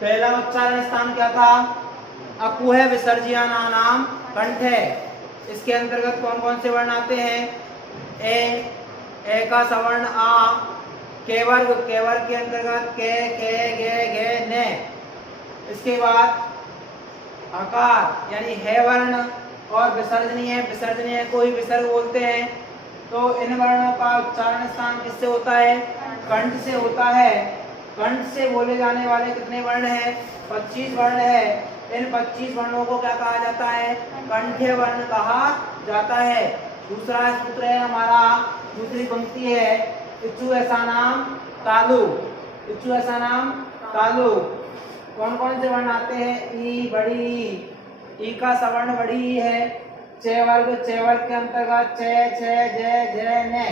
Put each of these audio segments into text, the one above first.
पहला उच्चारण स्थान क्या था? अकु है, विसर्जिया नाम कंठ है। इसके अंतर्गत कौन कौन से वर्ण आते हैं? ए का सवर्ण आ, के वर्ग के अंतर्गत के गे घे ने। इसके बाद आकार यानी है वर्ण और विसर्जनीय को ही विसर्ग बोलते हैं। तो इन वर्णों का उच्चारण स्थान किससे होता है? कंठ से होता है। कंठ से बोले जाने वाले कितने वर्ण हैं? 25 वर्ण है। इन 25 वर्णों को क्या कहा जाता है? कंठ्य वर्ण कहा जाता है। दूसरा सूत्र है हमारा, दूसरी पंक्ति है, इच्छु ऐसा नाम तालु। इच्छु ऐसा नाम तालु। कौन कौन से वर्ण आते हैं? ई, बड़ी ई का सवर्ण बड़ी ई है। चे वर्ग के अंतर्गत चे छे जय जय ने।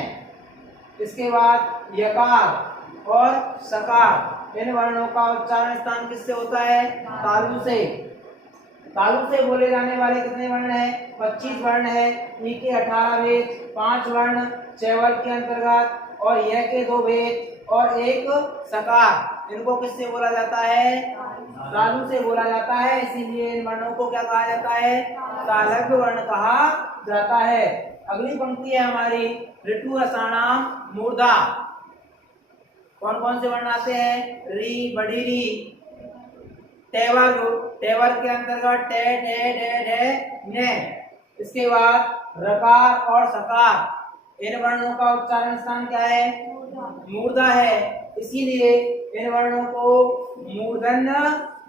इसके बाद यकार और सकार, इन वर्णों का उच्चारण स्थान किससे होता है? तालु से। तालु से बोले जाने वाले कितने वर्ण हैं? 25 वर्ण है। ई के 18 भेद, 5 वर्ण चे वर्ग के अंतर्गत और यह के 2 भेद और एक सकार। इनको किससे बोला जाता है? तालु से बोला जाता है। इसीलिए इन वर्णों को क्या कहा जाता है? तालव्य वर्ण कहा जाता है। अगली पंक्ति है हमारी, ऋतु रसाणाम मूर्धा। कौन कौन से वर्ण आते हैं? री, बड़ी री। टेवर के अंतर्गत टे ढे ढे ढे ने। इसके बाद रकार और सकार, इन वर्णों का उच्चारण स्थान क्या है? मूर्धा है। इसीलिए इन वर्णों को मूर्धन्य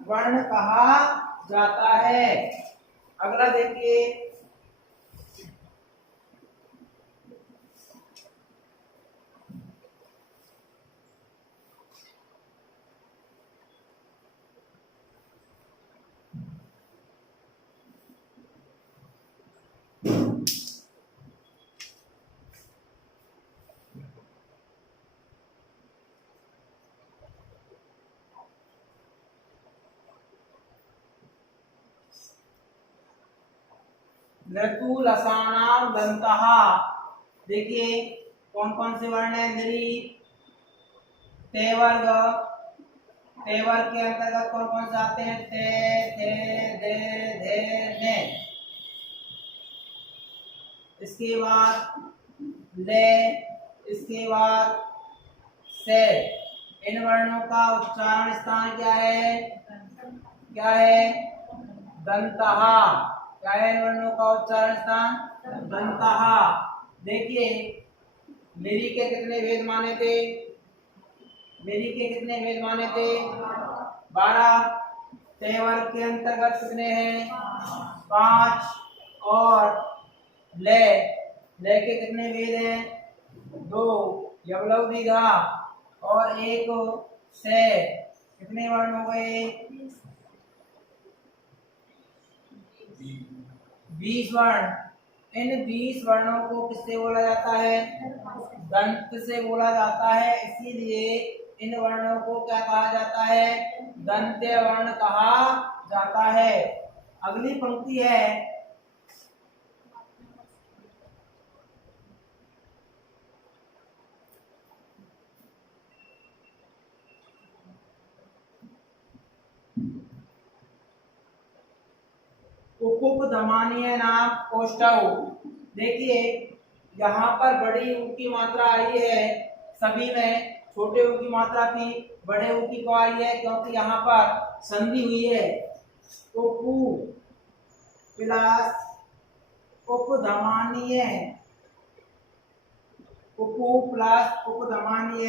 वर्ण कहा जाता है। अगला देखिए, लतु लसानाम दंतः। देखिए कौन कौन से वर्ण है? नरी, ते वर्ग के अंतर्गत कौन कौन से आते हैं? ते थे दे धे ने। इसके बाद ले, इसके बाद से। इन वर्णों का उच्चारण स्थान क्या है? क्या है? दंतः। क्या है इन वर्णों का उच्चारण स्थान? दंतः। देखिए मेरी के कितने भेद माने थे? मेरी के कितने भेद माने थे? 12। ते वर्ग के अंतर्गत कितने हैं? 5। और ले के कितने भेद हैं? 2। यवलव दीर्घा और एक से। कितने वर्ण हो गए? 20 वर्ण। इन 20 वर्णों को किससे बोला जाता है? दंत से बोला जाता है। इसीलिए इन वर्णों को क्या कहा जाता है? दंत्य वर्ण कहा जाता है। अगली पंक्ति है, उपधमानीय नाम कोष्ठौ। देखिए यहाँ पर बड़ी ऊ की मात्रा आई है, सभी में छोटे ऊ की मात्रा थी, बड़े ऊ की को आई है क्योंकि यहाँ पर संधि हुई है। उपु प्लस उपधमानीय, उपु प्लस उपधमानीय।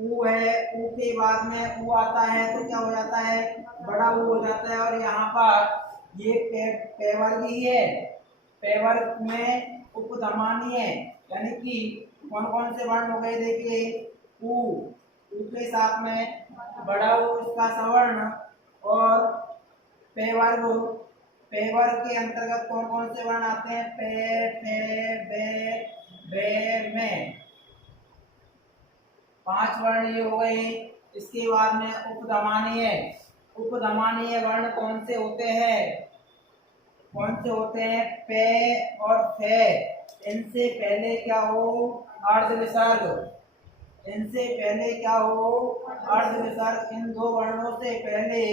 ऊ है, ऊ के बाद में ऊ आता है तो क्या हो जाता है? बड़ा ऊ हो जाता है। और यहाँ पर ये पेवर्ग ही है। पेवर्ग में उपधमानीय यानी कि कौन कौन से वर्ण हो गए? देखिए ऊ के साथ में बड़ा ऊ इसका सवर्ण और पेवर्ग के अंतर्गत कौन कौन से वर्ण आते हैं? पे फे बे बे में। 5 वर्ण ये हो गए। इसके बाद में उपधमानीय वर्ण कौन से होते हैं? कौन से होते हैं? पे और फे। इनसे पहले क्या हो? अर्ध विसर्ग। इनसे पहले क्या हो, अर्ध विसर्ग, इन दो वर्णों से पहले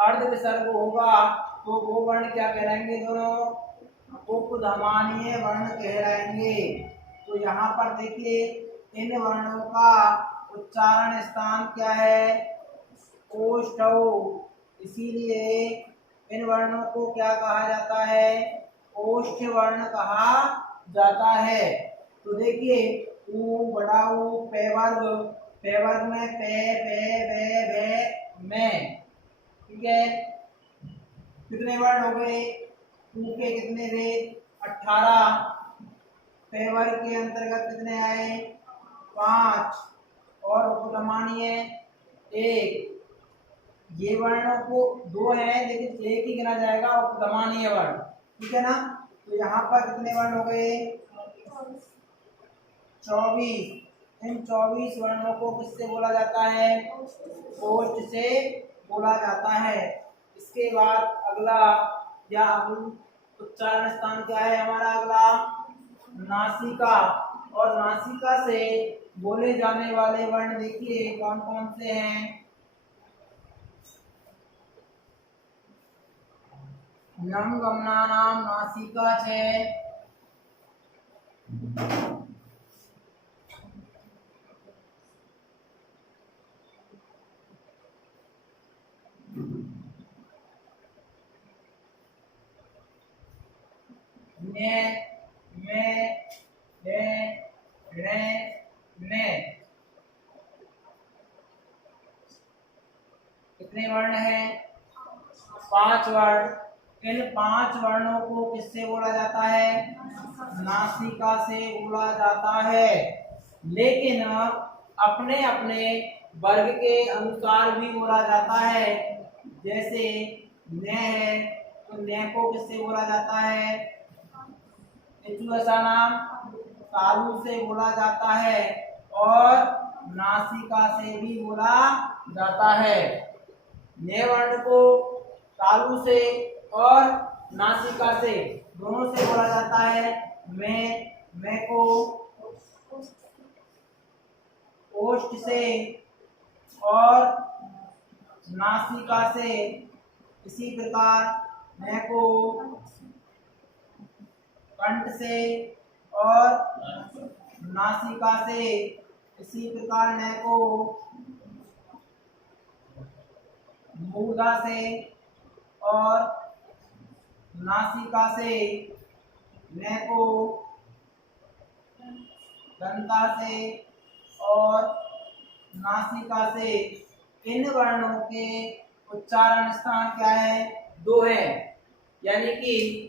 अर्ध विसर्ग होगा तो वो वर्ण क्या कहलाएंगे, दोनों उपधमानीय वर्ण कहलाएंगे। तो यहाँ पर देखिए इन वर्णों का उच्चारण स्थान क्या है, ओष्ठौ, इसीलिए इन वर्णों को क्या कहा जाता है, ओष्ठ वर्ण कहा जाता है। तो देखिए ऊ बड़ा ऊ पे वर्ग, पे वर्ग में पे पे वे वे में, ठीक है, कितने वर्ण हो गए, ऊ के कितने थे 18, पे वर्ग के अंतर्गत कितने आए 5 और उपधमानीय 1। ये वर्णों को दो है लेकिन एक ही गिना जाएगा उपधमानीय वर्ण, ठीक है ना। तो यहाँ पर कितने वर्ण हो गए 24। इन 24 वर्णों को किससे बोला जाता है, ओष्ठ से बोला जाता है। इसके बाद अगला या उच्चारण स्थान क्या है हमारा, अगला नासिका। और नासिका से बोले जाने वाले वर्ण देखिए कौन कौन से हैं, नम गमनानाम नासिका छे, ने में ने कितने वर्ण हैं 5 वर्ण। इन 5 वर्णों को किससे बोला जाता है, नासिका से बोला जाता है। लेकिन अपने अपने वर्ग के अनुसार भी बोला जाता है। जैसे न है तो न को किससे बोला जाता है, नाम तालु से बोला जाता है और नासिका से भी बोला जाता है। ने वर्ण को तालु से और नासिका से दोनों से बोला जाता है। मैं को ओष्ठ से और नासिका से, इसी प्रकार मैं को कंठ से और नासिका से, इसी प्रकार न को मूर्धा से और नासिका से, न को दंता से और नासिका से। इन वर्णों के उच्चारण स्थान क्या है, 2 है। यानी कि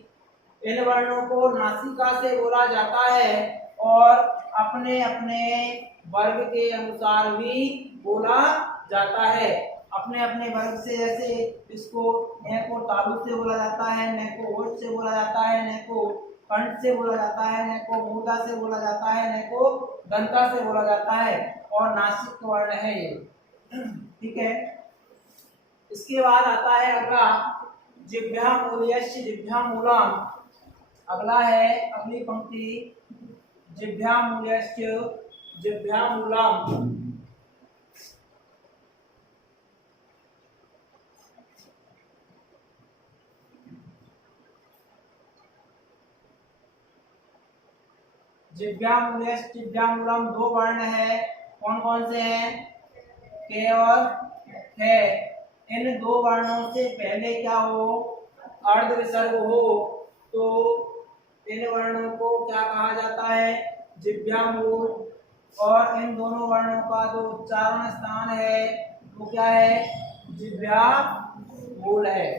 इन वर्णों को नासिका से बोला जाता है और अपने अपने वर्ग के अनुसार भी बोला जाता है। अपने अपने वर्ग से, जैसे इसको न को तालु से बोला जाता है, न को ओष्ठ से बोला जाता है, न को कंठ से बोला जाता है, न को मूर्धा से बोला जाता है, न को दंता से बोला जाता है और नासिक वर्ण है ये, ठीक है। इसके बाद आता है अगला जिह्वामूलयश्च जिह्वामूलम। अगला है अगली पंक्ति जिह्वामूलयश्च जिह्वामूलम। जिह्वामूलयश्च जिह्वामूलम 2 वर्ण है, कौन कौन से हैं, के और खे। इन 2 वर्णों से पहले क्या हो, अर्ध विसर्ग हो तो इन वर्णों को क्या कहा जाता है, जिह्वामूल। और इन दोनों वर्णों का जो उच्चारण स्थान है वो क्या है, जिह्वामूल है,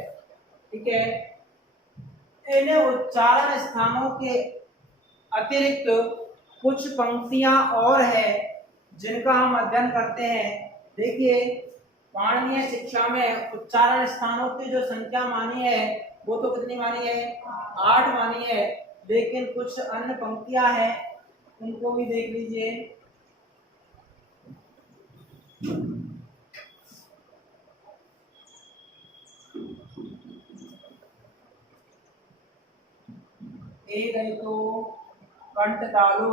ठीक है। इन उच्चारण स्थानों के अतिरिक्त कुछ पंक्तियां और है जिनका हम अध्ययन करते हैं। देखिए पाणिनीय शिक्षा में उच्चारण स्थानों की जो संख्या मानी है वो तो कितनी मानी है, 8 मानी है। लेकिन कुछ अन्य पंक्तियां हैं उनको भी देख लीजिए। एक है तो कंठ तालु,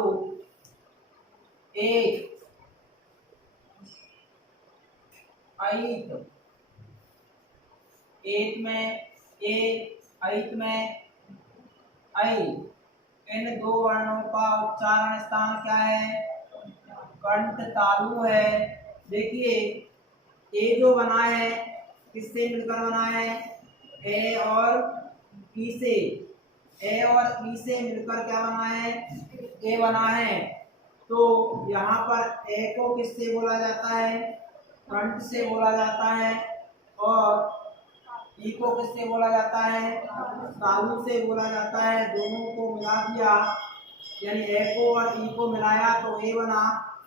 एक ऐत, एत में ए, ऐत में ऐ। इन दो वर्णों का उच्चारण स्थान क्या है? कंठ तालु है। देखिए ए जो बना है किससे मिलकर बना है? ए और ई से। ए और ई से मिलकर क्या बना है? ए बना है। तो यहाँ पर ए को किससे बोला जाता है? कंठ से बोला जाता है। और ई को किससे बोला जाता है? तालु से बोला जाता है। दोनों को मिला दिया, यानी ए को और ई को मिलाया तो ए बना,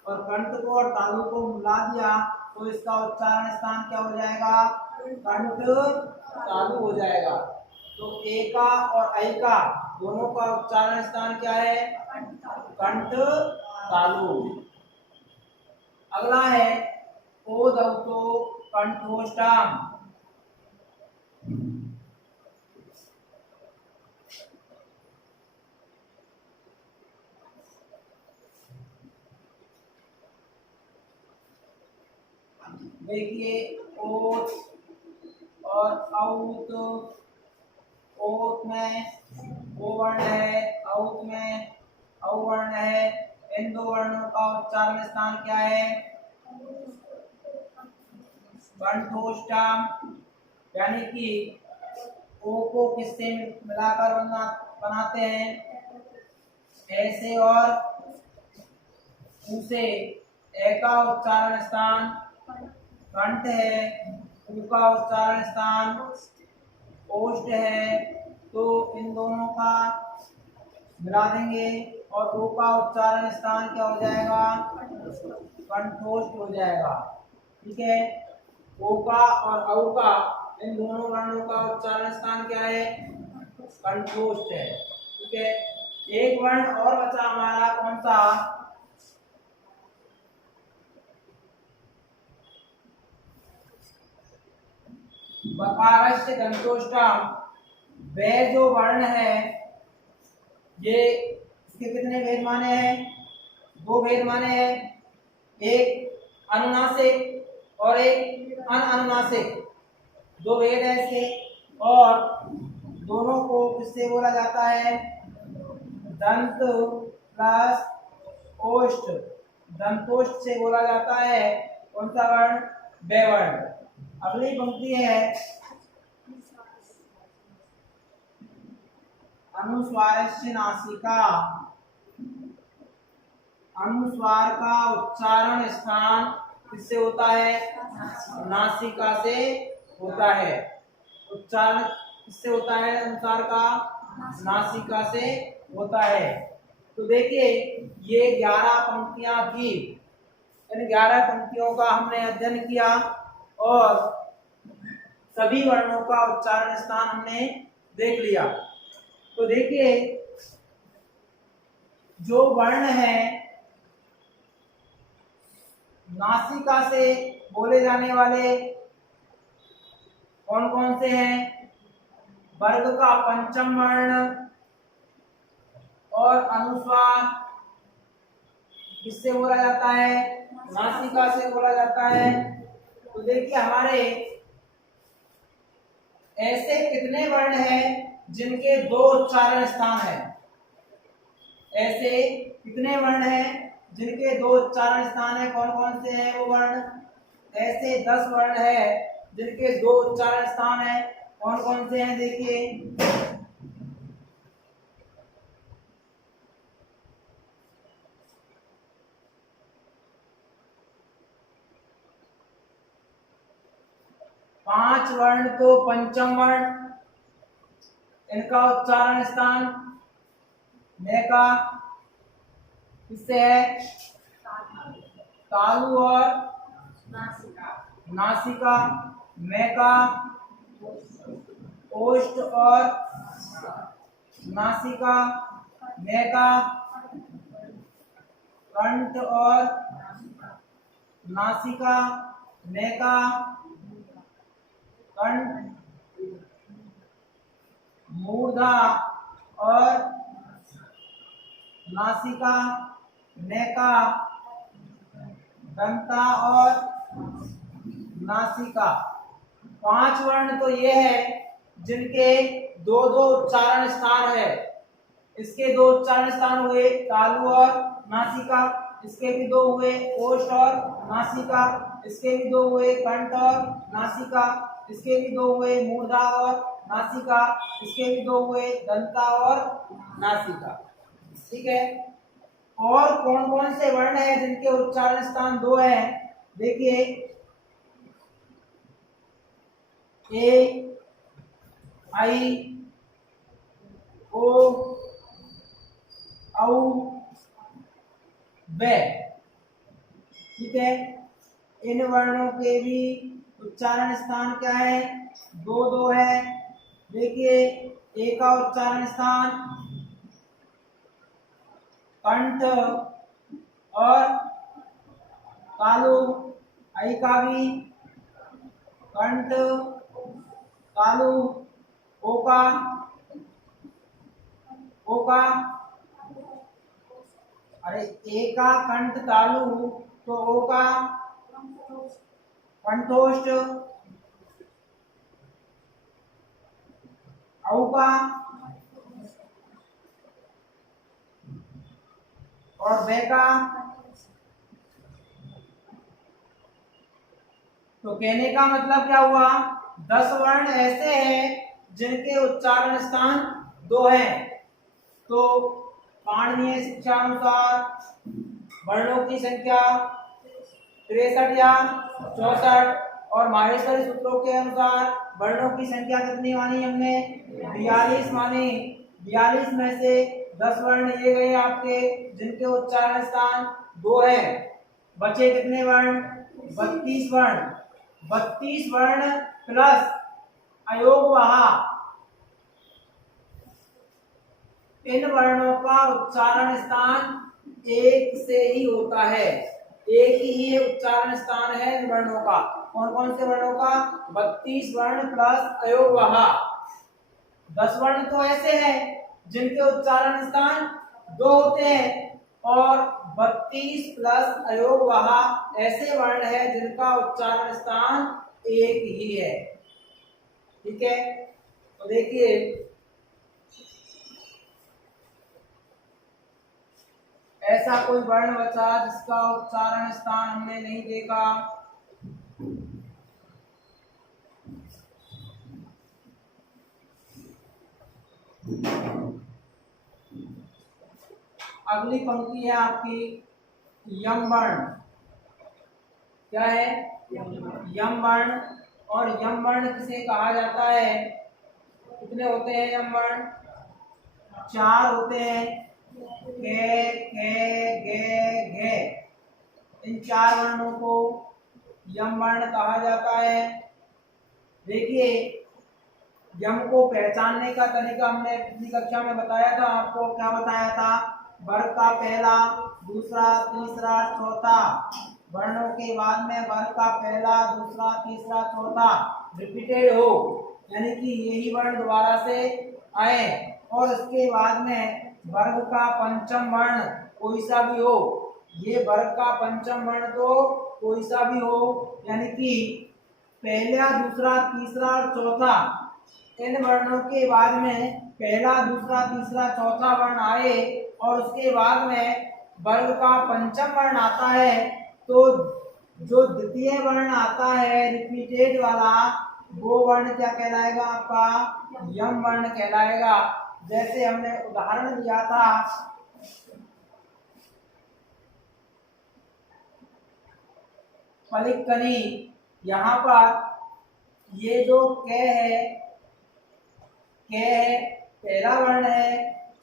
और कंठ को और तालु को मिला दिया तो इसका उच्चारण स्थान क्या हो जाएगा? कंठ तालु हो जाएगा। तो ए का और ऐ का दोनों का उच्चारण स्थान क्या है? कंठ तालु। अगला है ओदौतो कंठोष्ठम। देखिए ओत और औत, ओत में ओ वर्ण है, औत में औ वर्ण है। इन दो वर्णों का उच्चारण स्थान क्या है? कंठोष्ठम। यानी कि ओ को किससे मिलाकर बनाते हैं? ऐसे और ऊ से। ए का उच्चारण स्थान कंठ है, ऊ का उच्चारण स्थान ओष्ठ है। तो इन दोनों का मिला देंगे और ओ का उच्चारण स्थान क्या हो जाएगा? कंठोष्ठ हो जाएगा। ठीक है, ओ का और औ का इन दोनों वर्णों का उच्चारण स्थान क्या है? कंठोष्ठ है। ठीक है, एक वर्ण और बचा हमारा, कौन सा? बकारस्य दंतोष्ठम। वह जो वर्ण है, ये इसके कितने भेद माने हैं? दो भेद माने हैं, एक अनुनासिक और एक अनअनुनासिक। दो भेद है इसके, और दोनों को किससे बोला जाता है? दंत प्लस ओष्ठ, दंतोष्ठ से बोला जाता है। कौन सा वर्ण? व वर्ण। अगली पंक्ति है अनुस्वारस्य नासिका। अनुस्वार का उच्चारण स्थान किससे होता है? नासिका से होता है। उच्चारण किससे होता है? अनुस्वार का नासिका से होता है। तो देखिए ये 11 पंक्तियां थी। इन 11 पंक्तियों का हमने अध्ययन किया और सभी वर्णों का उच्चारण स्थान हमने देख लिया। तो देखिए जो वर्ण है नासिका से बोले जाने वाले कौन कौन से हैं? वर्ग का पंचम वर्ण और अनुस्वार किससे बोला जाता है? नासिका से बोला जाता है। तो देखिए हमारे ऐसे कितने वर्ण हैं जिनके दो उच्चारण स्थान है? ऐसे कितने वर्ण हैं जिनके दो उच्चारण स्थान है? कौन कौन से हैं वो वर्ण? ऐसे 10 वर्ण है जिनके दो उच्चारण स्थान है। कौन कौन से हैं? देखिए पांच वर्ण तो पंचम वर्ण, इनका उच्चारण स्थान में का किससे है? तालु और नासिका। में का ओष्ठ और नासिका। में का कंठ और नासिका। में का कंठ मूर्धा और नासिका। में का दंता और नासिका। 5 वर्ण तो ये है जिनके दो दो उच्चारण स्थान है। इसके दो उच्चारण स्थान हुए तालु और नासिका, इसके भी दो हुए ओष्ठ और नासिका, इसके भी दो हुए कंठ और नासिका, इसके भी दो हुए मूर्धा और नासिका, इसके भी दो हुए दंता और नासिका। ठीक है। और कौन कौन से वर्ण हैं जिनके उच्चारण स्थान दो है? देखिए, ए, आई, ओ, औ, वे। ठीक है। इन वर्णों के भी उच्चारण स्थान क्या है? दो दो है। देखिए, ए का उच्चारण स्थान कंठ और तालु, आई का भी कंठ तालु, ओ का अरे ए का कंठ तालु तो ओ का कंठोष्ठ, औ का और वे का। तो कहने का मतलब क्या हुआ? 10 वर्ण ऐसे हैं जिनके उच्चारण स्थान दो हैं। तो पाणिनीय शिक्षा अनुसार वर्णों की संख्या 63 या 64 और माहेश्वरी सूत्रों के अनुसार वर्णों की संख्या कितनी मानी हमने? 42 मानी। 42 में से 10 वर्ण ये गए आपके जिनके उच्चारण स्थान दो है। बचे कितने वर्ण? 32 वर्ण। 32 वर्ण प्लस अयोगवाहा, इन वर्णों का उच्चारण स्थान एक से ही होता है। एक ही उच्चारण स्थान है इन वर्णों का। कौन कौन से वर्णों का? 32 वर्ण प्लस अयोगवाहा। 10 वर्ण तो ऐसे हैं जिनके उच्चारण स्थान दो होते हैं और 32 प्लस अयोगवाहा ऐसे वर्ण है जिनका उच्चारण स्थान एक ही है। ठीक है। तो देखिए, ऐसा कोई वर्ण बचा जिसका उच्चारण स्थान हमने नहीं देखा? अगली पंक्ति है आपकी यम वर्ण। क्या है? यम वर्ण। और यम वर्ण किसे कहा जाता है? कितने होते हैं यम वर्ण? 4 होते हैं। के, गे, घे। इन 4 वर्णों को यम वर्ण कहा जाता है। देखिए, यम को पहचानने का तरीका हमने पिछली कक्षा में बताया था। आपको क्या बताया था? वर्ग का पहला, दूसरा, तीसरा, चौथा, वर्णों के बाद में वर्ग का पहला, दूसरा, तीसरा, चौथा रिपीटेड हो, यानी कि यही वर्ण दोबारा से आए। और इसके बाद में वर्ग का पंचम वर्ण कोई सा भी हो। ये वर्ग का पंचम वर्ण तो कोई सा भी हो, यानी कि पहला, दूसरा, तीसरा और चौथा, इन वर्णों के बाद में पहला, दूसरा, तीसरा, चौथा वर्ण आए और उसके बाद में वर्ग का पंचम वर्ण आता है, तो जो द्वितीय वर्ण आता है रिपीटेड वाला, वो वर्ण क्या कहलाएगा? आपका यम वर्ण कहलाएगा। जैसे हमने उदाहरण दिया था, पलिकनी। यहाँ पर ये जो क है, पहला वर्ण है।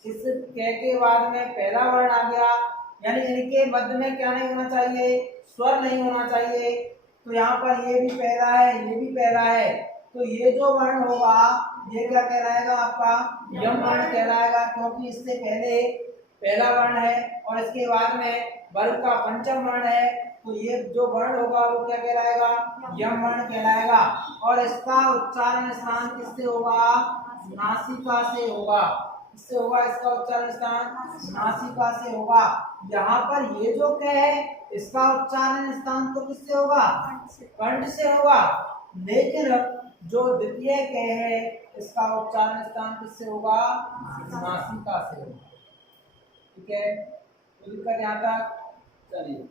इस क के बाद में पहला वर्ण आ गया, यानी इनके मध्य में क्या नहीं होना चाहिए? स्वर नहीं होना चाहिए। तो यहाँ पर ये भी पहला है, ये भी पहला है, तो ये जो वर्ण होगा ये क्या कहलाएगा? आपका यम वर्ण कहलाएगा, क्योंकि इससे पहले पहला वर्ण है और इसके बाद में वर्ग का पंचम वर्ण है। तो ये जो वर्ण होगा वो क्या कहलाएगा? यम वर्ण कहलाएगा। और इसका उच्चारण स्थान किससे होगा? नासिका से होगा। इससे होगा, इसका उच्चारण स्थान नासिका से होगा। यहाँ पर ये जो क है इसका उच्चारण स्थान तो किससे होगा? कंठ से होगा। लेकिन जो द्वितीय क है इसका उच्चारण स्थान किससे होगा? नासिका से होगा। ठीक है, तो दिक्कत यहाँ तक। चलिए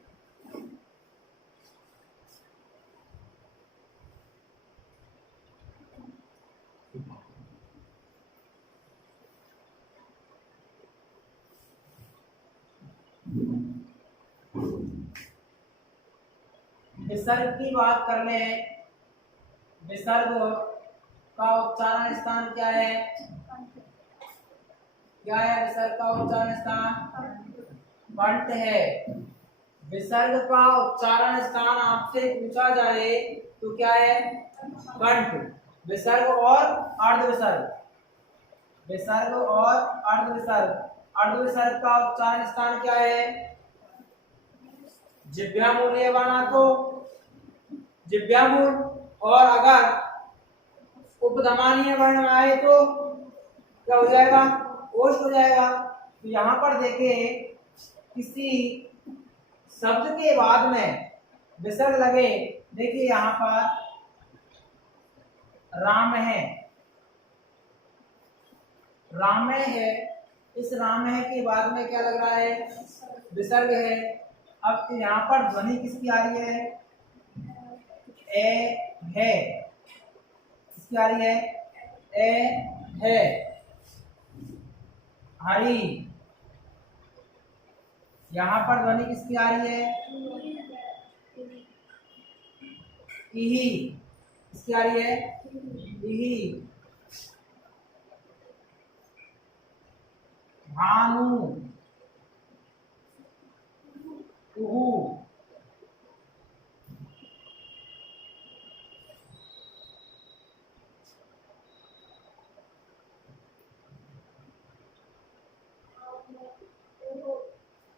विसर्ग की बात कर ले। विसर्ग का उच्चारण स्थान क्या है? क्या है विसर्ग का उच्चारण स्थान? कंठ है। विसर्ग का उच्चारण स्थान आपसे पूछा जाए तो क्या है? कंठ। विसर्ग और अर्धविसर्ग, विसर्ग और अर्धविसर्ग। अर्धविसर्ग का उच्चारण स्थान क्या है? जिह्वामूल बना तो जिह्वामूल, और अगर उपधमानीय वर्ण आए तो क्या हो जाएगा? ओष्ठ हो जाएगा। तो यहाँ पर देखें, किसी शब्द के बाद में विसर्ग लगे, देखिए यहाँ पर राम है, राम है, इस राम है के बाद में क्या लग रहा है? विसर्ग है। अब यहाँ पर ध्वनि किसकी आ रही है? ए है। किसकी आ रही है? ए है। हरी, यहाँ पर ध्वनि किसकी आ रही है? इही। किसकी आ रही है? इही। भानु, उहु।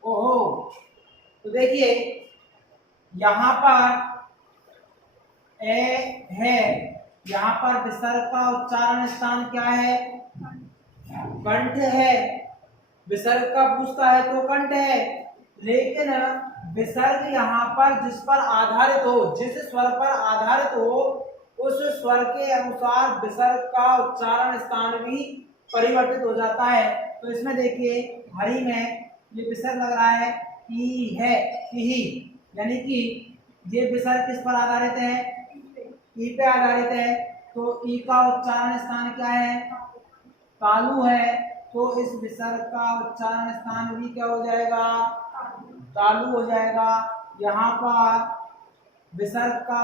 ओहो। तो देखिए यहाँ पर ए है, यहाँ पर विसर्ग का उच्चारण स्थान क्या है? कंठ है। विसर्ग का पूछता है तो कंठ है, लेकिन विसर्ग यहाँ पर जिस पर आधारित हो, जिस स्वर पर आधारित हो, उस स्वर के अनुसार विसर्ग का उच्चारण स्थान भी परिवर्तित हो जाता है। तो इसमें देखिए हरि में ये विसर्ग लग रहा है ई है, ई, यानी कि ये विसर्ग किस पर आधारित है? ई पे आधारित है। तो ई का उच्चारण स्थान क्या है? तालु है। तो इस विसर्ग का उच्चारण स्थान भी क्या हो जाएगा? तालु हो जाएगा। यहाँ पर विसर्ग का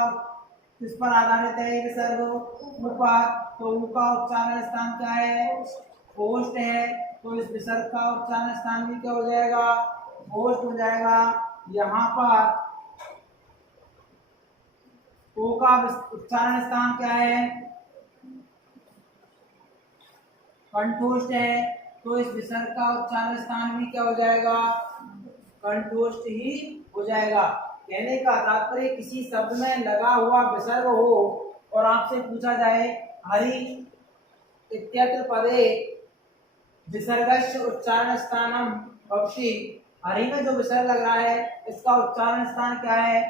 किस पर आधारित है? विसर्ग उ पर, तो उ का उच्चारण स्थान क्या है? ओष्ठ है। तो इस विसर्ग का उच्चारण स्थान भी क्या हो जाएगा? ओष्ठ हो जाएगा। यहाँ पर ओ का उच्चारण स्थान क्या है? कंठोष्ठ है। तो इस विसर्ग का उच्चारण स्थान भी क्या हो जाएगा? कंठोष्ठ ही हो जाएगा। कहने का तात्पर्य, किसी शब्द में लगा हुआ विसर्ग हो और आपसे पूछा जाए हरि इत्यत्र पदे विसर्गस्य उच्चारण स्थानम भवति, हरि में जो विसर्ग लग रहा है इसका उच्चारण स्थान क्या है?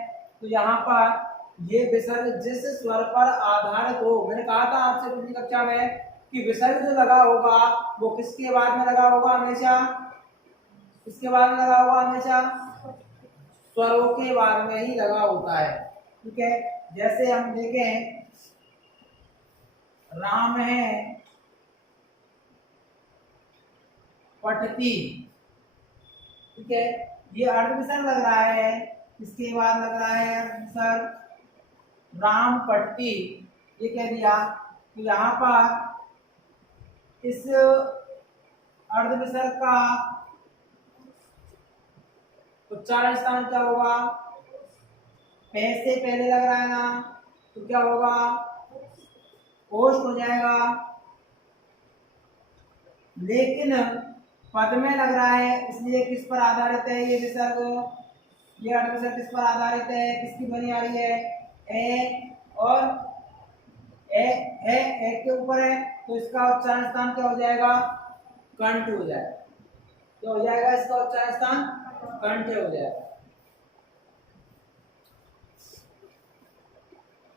तो यहाँ पर ये विसर्ग जिस स्वर पर आधारित हो, मैंने कहा था आपसे पिछली कक्षा में कि विसर्ग जो लगा होगा वो किसके बाद में लगा होगा? हमेशा किसके बाद में लगा होगा? हमेशा स्वरों के बाद में ही लगा होता है। ठीक है, जैसे हम देखें राम है पठती, ठीक है, ये अर्धविसर्ग लग रहा है। इसके बाद लग रहा है अर्धविसर्ग राम पट्टी, ये कह दिया। तो यहाँ पर इस अर्धविसर्ग का उच्चारण स्थान क्या होगा? पे से पहले लग रहा है ना, तो क्या होगा? ओष्ठ हो जाएगा। लेकिन पद में लग रहा है, इसलिए किस पर आधारित है ये विसर्ग? ये अर्धविसर्ग किस पर आधारित है? किसकी ध्वनि आ रही है? ए, और ए है, ए के ऊपर है, तो इसका उच्चारण स्थान क्या हो जाएगा? कंठ हो जाएगा। क्या हो जाएगा इसका उच्चारण स्थान? कंठ हो जाएगा।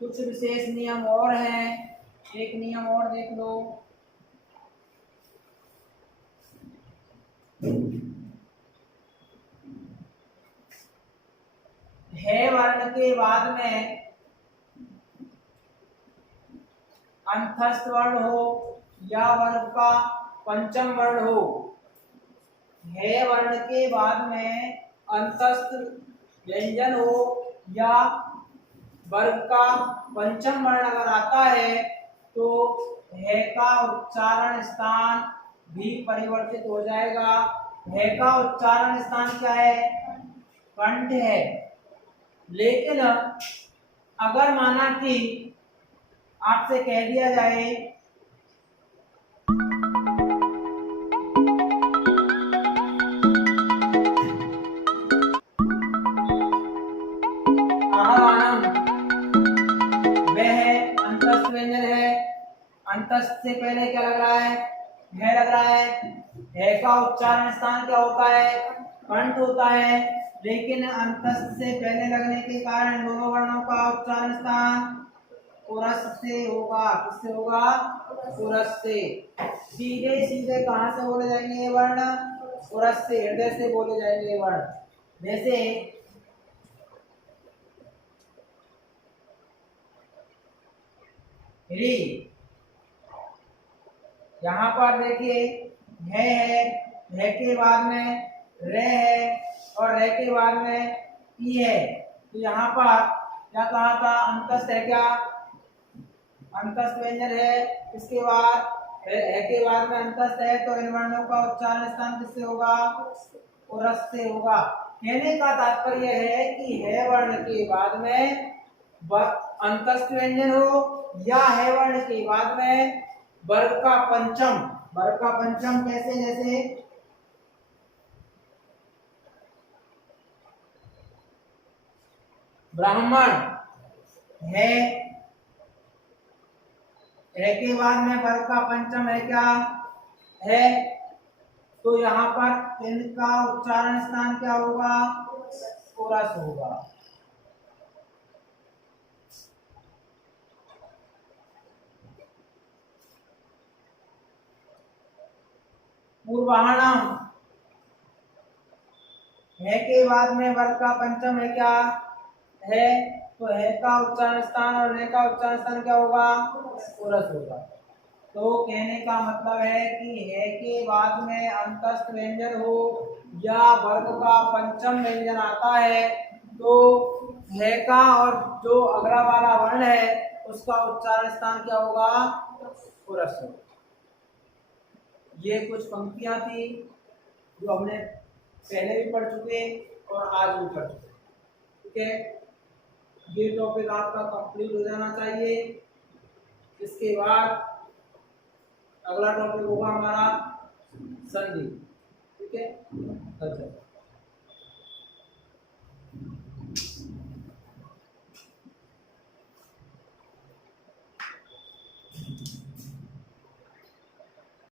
कुछ विशेष नियम और हैं, एक नियम और देख लो। है वर्ण के बाद में अंतस्थ वर्ण हो या वर्ग का पंचम वर्ण हो, है वर्ण के बाद में अंतस्थ व्यंजन हो या वर्ग का पंचम वर्ण अगर आता है तो है का उच्चारण स्थान भी परिवर्तित हो जाएगा। है का उच्चारण स्थान क्या है? कंठ है। लेकिन अगर माना कि आपसे कह दिया जाए आहावानम, वह अंतस्थ व्यंजन है। अंतस्थ से पहले क्या लग रहा है? है लग रहा है। है का उच्चारण स्थान क्या होता है? कंठ होता है। लेकिन अंतस्थ से पहले लगने के कारण दोनों वर्णों का उच्चारण स्थान उरस से होगा। किससे होगा? उरस से। सीधे सीधे कहां से बोले जाएंगे ये वर्ण? उरस से, हृदय से बोले जाएंगे ये वर्ण। जैसे री, यहाँ पर देखिए है के बाद में रे है और रे के बाद में ई है। तो यहाँ पर क्या कहा था? अंतस्थ है। क्या अंतस्थ व्यंजन है? इसके बाद है के बाद में अंतस्थ है, तो इन वर्णों का उच्चारण स्थान किससे होगा? उरस से होगा। कहने का तात्पर्य है कि है वर्ण के बाद में अंतस्थ व्यंजन हो या है वर्ण के बाद में वर्ग का पंचम। वर्ग का पंचम कैसे? जैसे ब्राह्मण है के बाद में वर्ग का पंचम है क्या? है। तो यहाँ पर इनका उच्चारण स्थान क्या होगा? उरस होगा। पूर्वाहणम, है के बाद में वर्ग का पंचम है क्या? है। तो है का उच्चारण स्थान और ने का उच्चारण स्थान क्या होगा? उरस होगा। तो कहने का मतलब है कि है के बाद में अंतस्थ व्यंजन हो या वर्ग का पंचम व्यंजन आता है तो है का और जो अगला वाला वर्ण है उसका उच्चारण स्थान क्या होगा? उरस होगा। ये कुछ पंक्तियां थी जो हमने पहले भी पढ़ चुके और आज भी पढ़ चुके। ठीक है, ये टॉपिक आपका कंप्लीट हो जाना चाहिए। इसके बाद अगला टॉपिक होगा हमारा संधि। ठीक है, अच्छा।